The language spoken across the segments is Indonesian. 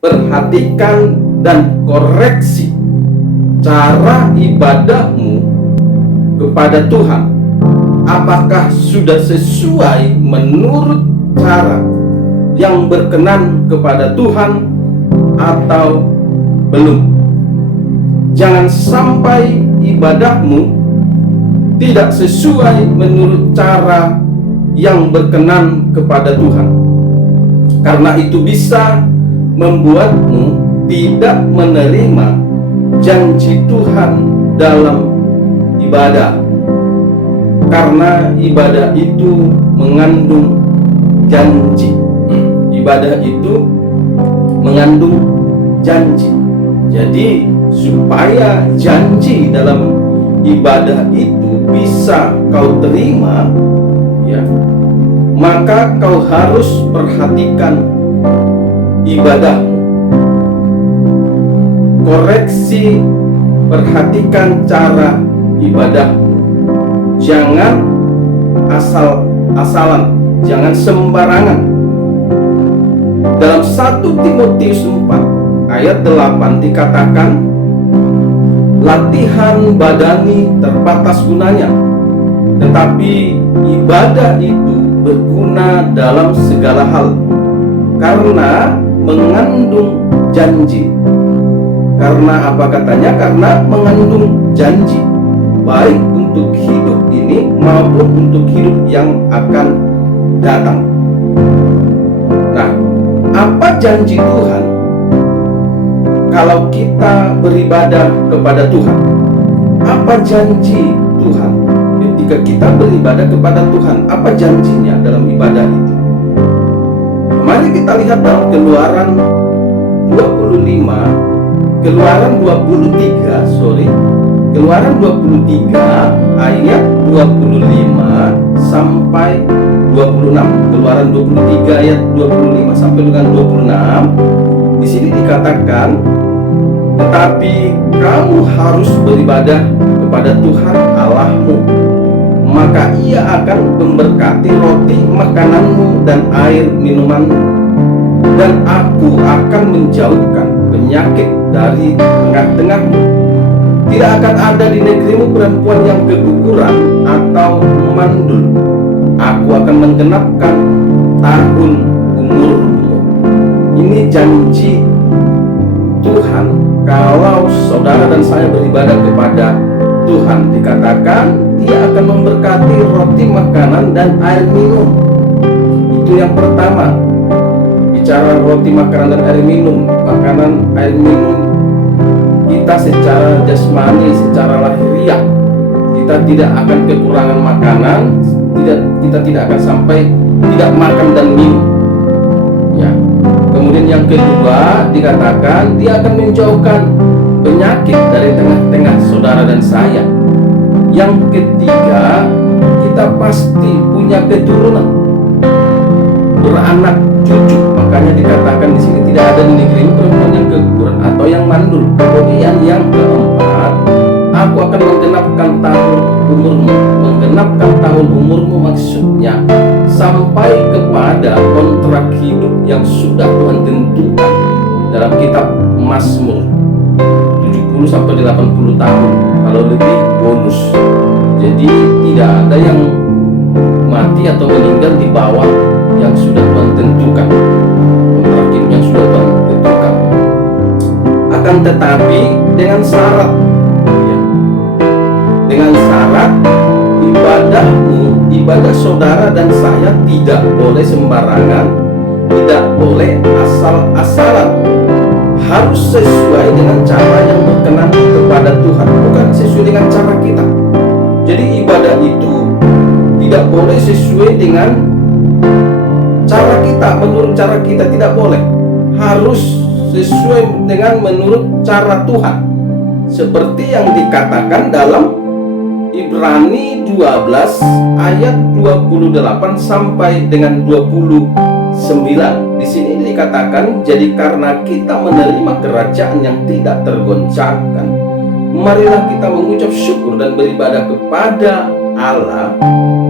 perhatikan dan koreksi cara ibadahmu kepada Tuhan. Apakah sudah sesuai menurut cara yang berkenan kepada Tuhan atau belum? Jangan sampai ibadahmu tidak sesuai menurut cara yang berkenan kepada Tuhan, karena itu bisa membuatmu tidak menerima janji Tuhan dalam ibadah, karena ibadah itu mengandung janji. Ibadah itu mengandung janji. Jadi supaya janji dalam ibadah itu bisa kau terima, ya, maka kau harus perhatikan ibadahmu. Koreksi, perhatikan cara ibadahmu. Jangan asal-asalan, jangan sembarangan. Dalam 1 Timotius 4 ayat 8 dikatakan, latihan badani terbatas gunanya, tetapi ibadah itu berguna dalam segala hal, karena mengandung janji. Karena apa katanya? Karena mengandung janji, baik untuk hidup ini maupun untuk hidup yang akan datang. Nah, apa janji Tuhan kalau kita beribadah kepada Tuhan? Apa janji Tuhan ketika kita beribadah kepada Tuhan? Apa janjinya dalam ibadah itu? Mari kita lihat dalam Keluaran 23 ayat 25 sampai 26. Keluaran 23 ayat 25 sampai dengan 26. Di sini dikatakan, tetapi kamu harus beribadah kepada Tuhan Allahmu, maka Ia akan memberkati roti makananmu dan air minumanmu, dan Aku akan menjauhkan penyakit dari tengah-tengahmu. Tidak akan ada di negerimu perempuan yang keguguran atau mandul. Aku akan menggenapkan tahun umurmu. Ini janji Tuhan kalau saudara dan saya beribadah kepada Tuhan. Dikatakan Dia akan memberkati roti makanan dan air minum. Itu yang pertama. Bicara roti makanan dan air minum, makanan air minum, kita secara jasmani, secara lahiriah, kita tidak akan kekurangan makanan, kita tidak akan sampai tidak makan dan minum, ya. Kemudian yang kedua dikatakan Dia akan menjauhkan penyakit dari tengah-tengah saudara dan saya. Yang ketiga, kita pasti punya keturunan, beranak cucu. Makanya dikatakan di sini tidak ada di negeri perempuan yang keguguran atau yang mandul. Kemudian yang keempat, Aku akan menggenapkan tahun umurmu. Menggenapkan tahun umurmu maksudnya sampai kepada kontrak hidup yang sudah Tuhan tentukan dalam kitab Mazmur, 70 sampai 80 tahun, kalau lebih bonus. Jadi tidak ada yang mati atau meninggal di bawah yang sudah Tuhan tentukan, kontrak hidup yang sudah Tuhan tentukan. Akan tetapi dengan syarat, ya, dengan syarat ibadahmu, ibadah saudara dan saya tidak boleh sembarangan, tidak boleh asal-asalan, harus sesuai dengan cara yang berkenan kepada Tuhan, bukan sesuai dengan cara kita. Jadi ibadah itu tidak boleh sesuai dengan cara kita, menurut cara kita, tidak boleh. Harus sesuai dengan menurut cara Tuhan, seperti yang dikatakan dalam Ibrani 12 ayat 28 sampai dengan 29. Di sini dikatakan, jadi karena kita menerima kerajaan yang tidak tergoncangkan, marilah kita mengucap syukur dan beribadah kepada Allah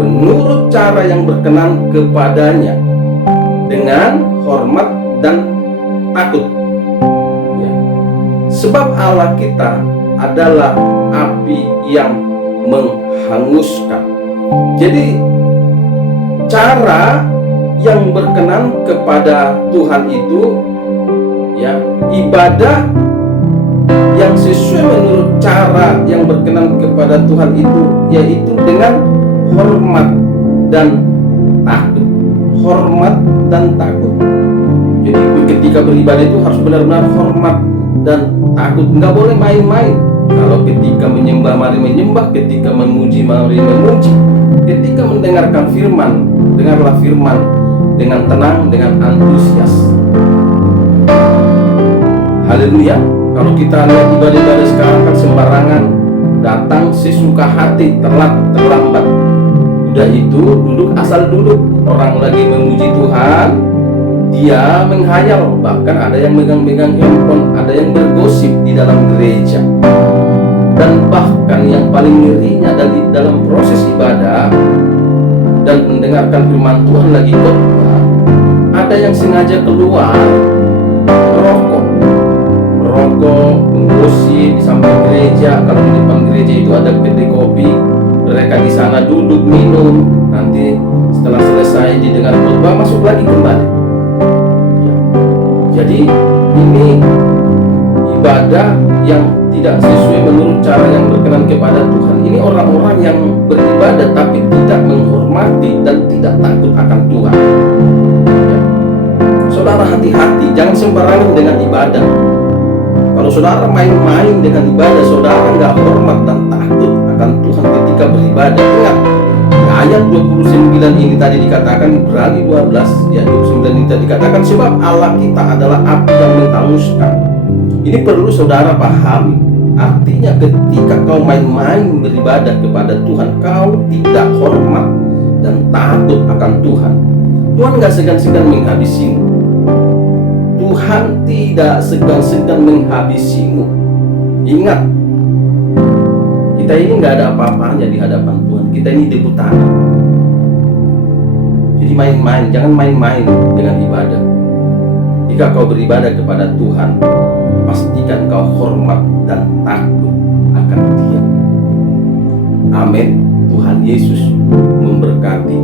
menurut cara yang berkenan kepadanya, dengan hormat dan takut. Sebab Allah kita adalah api yang menghanguskan. Jadi cara yang berkenan kepada Tuhan itu, ya, ibadah yang sesuai menurut cara yang berkenan kepada Tuhan itu, yaitu dengan hormat dan takut. Hormat dan takut. Jadi ketika beribadah itu harus benar-benar hormat dan takut. Nggak boleh main-main. Kalau ketika menyembah, mari menyembah. Ketika memuji, mari memuji. Ketika mendengarkan firman, dengarlah firman dengan tenang, dengan antusias. Haleluya. Kalau kita lihat ibadah-ibadah sekarang kan sembarangan, datang sesuka hati, telat, terlambat. Udah itu duduk asal duduk. Orang lagi memuji Tuhan, dia menghayal. Bahkan ada yang megang-megang handphone, ada yang bergosip di dalam gereja. Dan bahkan yang paling ngerinya dari dalam proses ibadah dan mendengarkan firman Tuhan lagi khotbah, ada yang sengaja keluar merokok, menggosip di samping gereja. Kalau di depan gereja itu ada kedai kopi, mereka di sana duduk minum. Nanti setelah selesai didengar khotbah, masuk lagi kembali. Jadi ini ibadah yang tidak sesuai menurut cara yang berkenan kepada Tuhan. Ini orang-orang yang beribadah tapi tidak menghormati dan tidak takut akan Tuhan. Ya. Saudara, hati-hati, jangan sembarangan dengan ibadah. Kalau saudara main-main dengan ibadah, saudara nggak hormat dan takut akan Tuhan ketika beribadah. Ingat, ayat 29 ini tadi dikatakan, Ibrani 12 ya 29 ini tadi dikatakan, sebab Allah kita adalah api yang menghanguskan. Ini perlu saudara pahami. Artinya ketika kau main-main beribadah kepada Tuhan, kau tidak hormat dan takut akan Tuhan, Tuhan gak segan-segan menghabisimu. Tuhan tidak segan-segan menghabisimu. Ingat, kita ini gak ada apa-apanya di hadapan Tuhan. Kita ini debutan. Jadi main-main, jangan main-main dengan ibadah. Jika kau beribadah kepada Tuhan, pastikan kau hormat dan takut akan Dia. Amin. Tuhan Yesus memberkati.